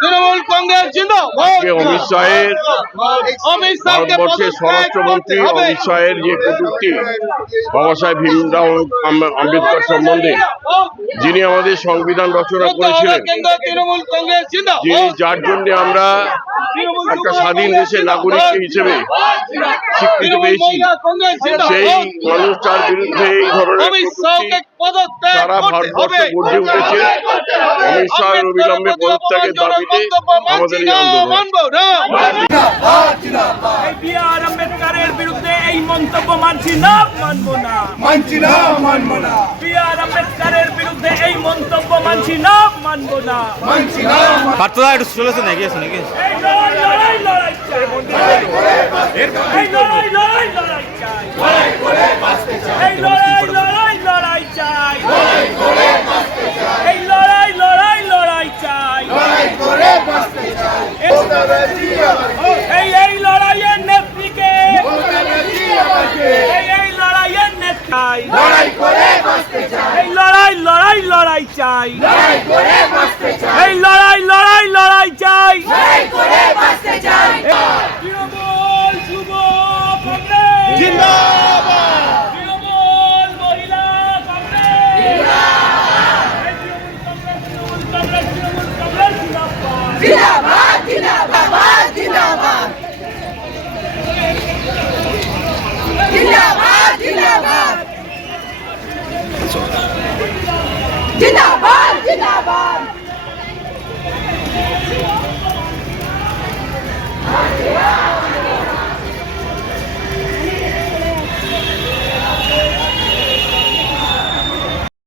তৃণমূল কংগ্রেস জিন্দাবাদ। অমিত শাহের অমিত ভারতবর্ষের স্বরাষ্ট্রমন্ত্রী অমিত শাহের যে কটূক্তি বাবা সাহেব ভীমরাও আম্বেদকর সম্বন্ধে যিনি আমাদের সংবিধান রচনা করেছিলেন তৃণমূল কংগ্রেস যিনি যার জন্য আমরা একটা স্বাধীন দেশের নাগরিক হিসেবে স্বীকৃতি পেয়েছি। সেই মানুষটার বিরুদ্ধে এই ধরনের সারা ভারতবর্ষে গর্জে উঠেছে। অমিত শাহের অবিলম্বে পদত্যাগের আম্বেদকারের বিরুদ্ধে এই মন্তব্য মানছি না মানবো না। মানছি না মানবো না। বি আর আম্বেদকারের বিরুদ্ধে এই মন্তব্য মানছি না মানবো না। মানছি না পাত্রদা একটু চলেছে নাকি? আছে নাকি? লড়াই লড়াই লড়াই চাই। এই লড়াই লড়াই লড়াই লড়াই এই এই লড়াইয়ের নেত্রীকে। এই এই লড়াইয়ের নেত্রী লড়াই করে চাই। এই লড়াই লড়াই লড়াই চাই। এই লড়াই লড়াই লড়াই চাই। লড়াই